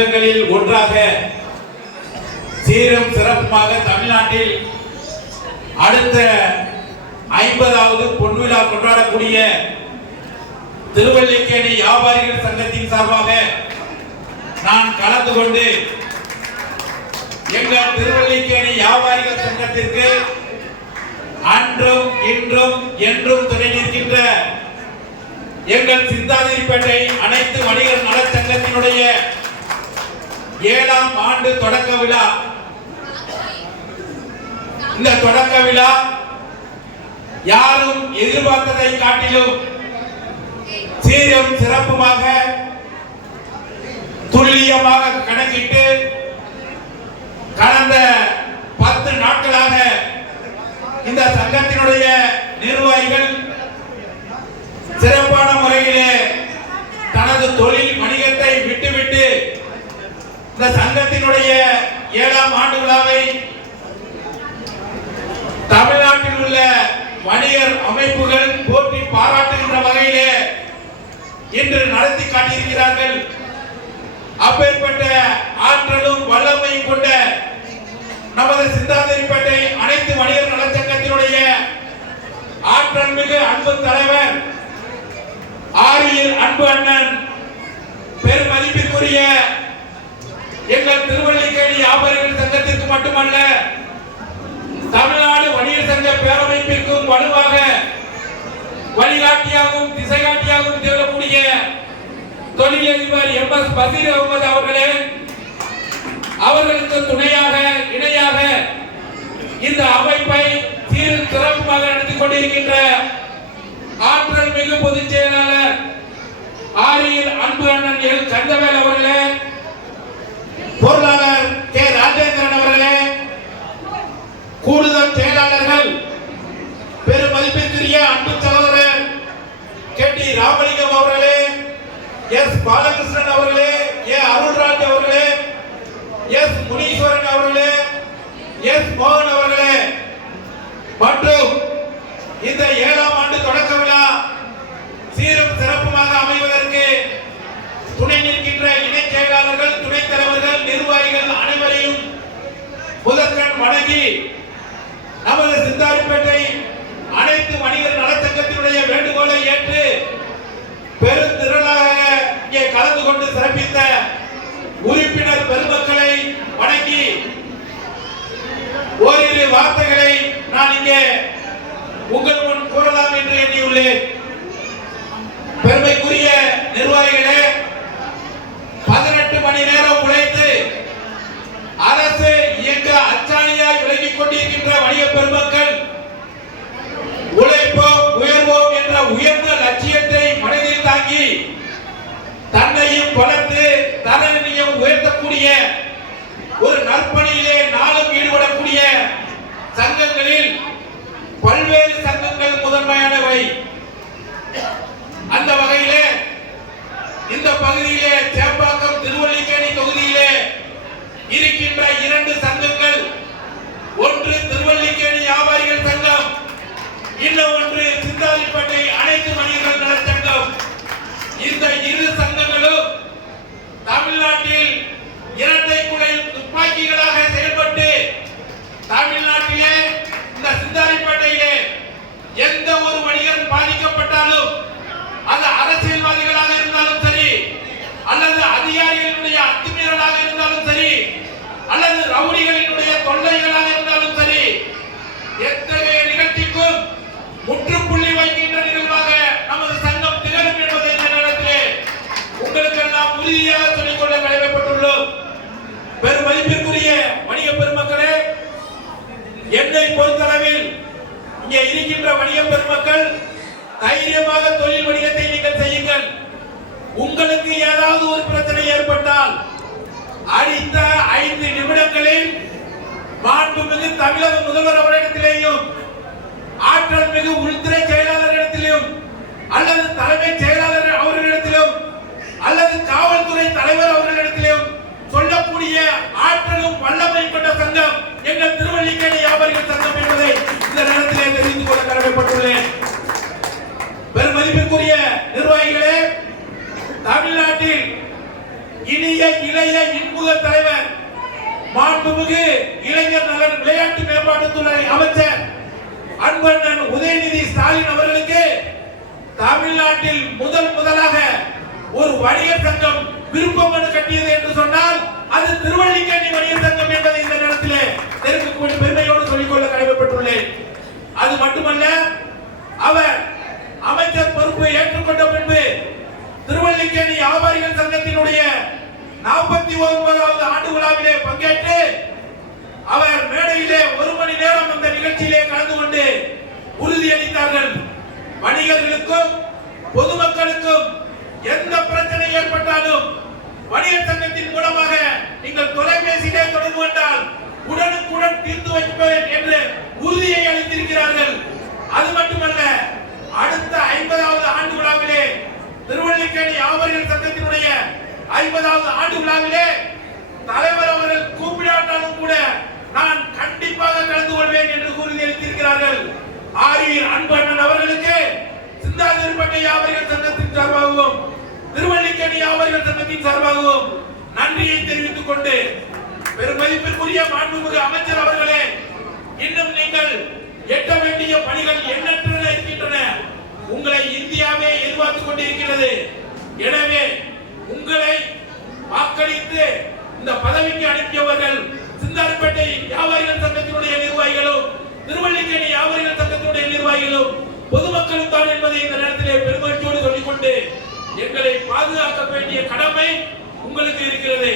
சங்கங்களில் ஒன்றாக சீரும் சிறப்புமாக தமிழ்நாட்டில் அடுத்த 50வது பொன்விழா கொண்டாடக்கூடிய திருவல்லிக்கேணி வியாபாரிகள் சங்கத்தின் சார்பாக நான் கலந்து கொண்டு எங்கள் திருவல்லிக்கேணி வியாபாரிகள் சங்கத்திற்கு அன்றும் இன்றும் என்றும் துணை நிற்கின்ற எங்கள் சிந்தாதிரிப்பேட்டை அனைத்து வணிகர் நல சங்கத்தினுடைய 7ஆம் ஆண்டு தொடக்க விழா. இந்த தொடக்க விழா யாரும் எதிர்பார்த்ததை காட்டிலும் சீரும் சிறப்புமாக துல்லியமாக கணக்கிட்டு கடந்த 10 நாட்களாக இந்த சங்கத்தினுடைய நிர்வாகிகள் சிறப்பான முறையிலே தனது தொழில் வணிகத்தை விட்டுவிட்டு இந்த சங்கத்தினுடைய 7ஆம் ஆண்டு விழாவை தமிழ்நாட்டில் உள்ள வணிகர் அமைப்புகள் போற்றி பாராட்டுகின்ற வகையிலே இன்று நடத்தி காட்டியிருக்கிறார்கள். அப்பேற்பட்ட ஆற்றலும் வல்லமையும் கொண்ட நமது சிந்தாதிரிப்பேட்டை அனைத்து வணிகர் நலச்சங்கத்தினுடைய ஆற்றல் மிகு அன்பு தலைவர் ஆரியர் அன்பு அண்ணன் பெருமதிப்பிற்குரிய எங்கள் திருவல்லிக்கேணி வியாபாரிகள் சங்கத்திற்கு மட்டுமல்ல தமிழ்நாடு வணிகர் சங்க பேரமைப்பிற்கும் வலுவாக வழிகாட்டியாகவும் திசைகாட்டியாகவும் திகழக்கூடிய தொழிலதிபர் எம்.எஸ். பசீர் அகமது அவர்களே, அவர்களுக்கு துணையாக இணையாக இந்த அமைப்பை சீரும் சிறப்புமாக நடத்தி கொண்டிருக்கின்ற ஆற்றல் மிகு பொதுச் செயலாளர் ஆரியர் அன்பு அண்ணன் எல். கந்தவேல் அவர்களே, பொருளாளர் கே. ராஜேந்திரன் அவர்களே, கூடுதல் செயலாளர்கள் பெருமதிப்பிற்குரிய அன்பு சகோதரர் கே. டி. ராமலிங்கம் அவர்களே, எஸ். பாலகிருஷ்ணன் அவர்களே, ஏ. அருள்ராஜ் அவர்களே, எஸ். முனீஸ்வரன் அவர்களே, எஸ். மோகன் அவர்களே மற்றும் இந்த 7ஆம் ஆண்டு தொடக்க விழா சீரும் சிறப்புமாக அமைவதற்கு துணை நிற்கின்ற இணை செயலாளர்கள், துணைத் தலைவர்கள், நிர்வாகிகள் அனைவரையும் முதற்கண் வணங்கி நமது சிந்தாதிரிப்பேட்டை அனைத்து வணிகர் நலச்சங்கத்தினுடைய வேண்டுகோளை ஏற்று பெருந்திரளாக இங்கே கலந்து கொண்டு சிறப்பித்த உறுப்பினர் பெருமக்களை வணங்கி ஓரிரு வார்த்தைகளை நான் இங்கே உங்கள் முன் கூறலாம் என்று எண்ணியுள்ளேன். பெருமைக்குரிய நிர்வாகிகளே, 18 மணி நேரம் உழைத்து அரசு இயக்க அச்சாணியாய் விலகிக் கொண்டிருக்கின்ற வணிக பெருமக்கள் உழைப்போம் உயர்வோம் என்ற உயர்ந்த லட்சியத்தை மனதில் தாங்கி தன்னையும் வளர்த்து தன்னையும் உயர்த்தக்கூடிய ஒரு நற்பணியிலே நாளும் ஈடுபடக்கூடிய சங்கங்களில் பல்வேறு சங்கங்கள் முதன்மையானவை. அந்த வகையிலே இந்த பகுதியிலே சேப்பாக்கம் திருவல்லிக்கேணி தொகுதியிலே இருக்கின்ற 2 சங்கங்கள், ஒன்று திருவல்லிக்கேணி வியாபாரிகள் சங்கம், இன்னொன்று சிந்தாதிரிப்பேட்டை அனைத்து வணிகர்கள் நல சங்கம். இந்த 2 சங்கங்களும் தமிழ்நாட்டில் இரட்டை குடை துப்பாக்கிகளாக செயல்பட்டு தமிழ்நாட்டிலே இந்த சிந்தாதிரிப்பேட்டையிலே எந்த ஒரு வணிகர் பாதிக்கப்பட்டாலும் அது அரசியல்வாதிகளாக இருந்தாலும் சரி, அல்லது அதிகாரிகளுடைய அத்துமீறலாக இருந்தாலும் சரி, அல்லது ரவுடிகளினுடைய தொல்லைகளாக இருந்தாலும் சரி, எத்தகைய நிகழ்ச்சிக்கும் முற்றுப்புள்ளி வைக்கின்ற நிகழ்வாக நமது சங்கம் திகழும் என்பதை இந்த நேரத்திலே உங்களுக்கு நாம் உறுதியாக சொல்லிக்கொள்ள கடமைப்பட்டுள்ளோம். பெருமதிப்பிற்குரிய வணிக பெருமக்களே, என்னை பொறுத்தளவில் இங்கே இருக்கின்ற வணிக பெருமக்கள் தைரியமாக தொழில் வணிகத்தை நீங்கள் செய்யுங்கள். உங்களுக்கு ஏதாவது ஒரு பிரச்சனை ஏற்பட்டால் அடுத்த 5 நிமிடங்களில் மாண்புமிகு தமிழக முதல்வர் அவரிடத்திலேயும் ஆற்றல் மிகு உள்துறை செயலாளரிடத்திலும் அல்லது தலைமைச் செயலாளர் அவர்களிடத்திலும் அல்லது காவல்துறை தலைவர் அவர்களிடத்திலும் சொல்லக்கூடிய ஆற்றலும் வல்லமை கொண்ட சங்கம் எங்கள் திருவல்லிக்கேணி வியாபாரிகள் சங்கம் என்பதை இந்த நேரத்திலே தெரிந்து கொள்ள கடமைப்பட்டுள்ளேன். பெருமதிப்பிற்குரிய நிர்வாகிகளே, தமிழ்நாட்டில் இனிய இள இளைய இன்முக தலைவர் மாண்புமிகு இளைஞர் நலன் விளையாட்டு மேம்பாட்டுத்துறை அமைச்சர் அன்பண்ணன் உதயநிதி ஸ்டாலின் அவர்களுக்கு தமிழ்நாட்டில் முதலாக ஒரு வணிகர் சங்கம் விருப்ப மனு கட்டியது என்று சொன்னால் அது திருவல்லிக்கேணி வணிகர் சங்கம் என்பதை இந்த நேரத்திலே தெரிவிக்கக்கூடிய பெருமையோடு சொல்லிக்கொள்ள கடமைப்பட்டுள்ளேன். அது மட்டுமல்ல, அவர் அமைச்சர் பொறுப்பை ஏற்றுக்கொண்ட பின்பு திருவல்லிக்கேணி வியாபாரிகள் சங்கத்தினுடைய 49வது ஆண்டு விழாவிலே பங்கேற்று அவர் மேடையிலே 1 மணி நேரம் அந்த நிகழ்ச்சியிலே கலந்து கொண்டு உறுதியளித்தார்கள். வணிகர்களுக்கும் பொதுமக்களுக்கும் எந்த பிரச்சனை ஏற்பட்டாலும் வணிகர் சங்கத்தின் மூலமாக நீங்கள் தொலைபேசியிலே தொடர்பு கொண்டால் உடனுக்குடன் தீர்த்து வைப்பேன் என்று உறுதியை அளித்திருக்கிறார்கள். அது மட்டுமல்ல, அடுத்த 50வது ஆண்டு விழாவிலே திருவல்லிக்கேணி வியாபாரிகள் சங்கத்தினுடைய 50வது ஆண்டு விழாவிலே தலைவர் அவர்கள் கூப்பிடாட்டாலும் கூட நான் கண்டிப்பாக கலந்து கொள்வேன் என்று உறுதியளித்திருக்கிறார்கள். ஆரியில் அன்பண்ணன் அவர்களுக்கு சிந்தாதிரிப்பட்டை வியாபாரிகள் சங்கத்தின் சார்பாகவும் திருவல்லிக்கேணி வியாபாரிகள் சங்கத்தின் சார்பாகவும் நன்றியை தெரிவித்துக் கொண்டு, பெருமதிப்பிற்குரிய மாண்புமிகு அமைச்சர் அவர்களே, இன்னும் நீங்கள் எட்ட வேண்டிய பணிகள் எண்ணற்றன இருக்கின்றன. உங்களை இந்தியாவே எதிர்பார்த்துக் கொண்டிருக்கிறது. எனவே உங்களை வாக்களித்து இந்த பதவிக்கு அனுப்பியவர்கள் சிந்தாதிரிப்பட்டை வியாபாரிகள் சங்கத்தினுடைய நிர்வாகிகளும் திருவல்லிக்கேணி வியாபாரிகள் சங்கத்தினுடைய நிர்வாகிகளும் பொதுமக்களும் தான் என்பதை இந்த நேரத்திலே பெருமகிழ்ச்சியோடு சொல்லிக்கொண்டு, எங்களை பாதுகாக்க வேண்டிய கடமை உங்களுக்கு இருக்கிறது.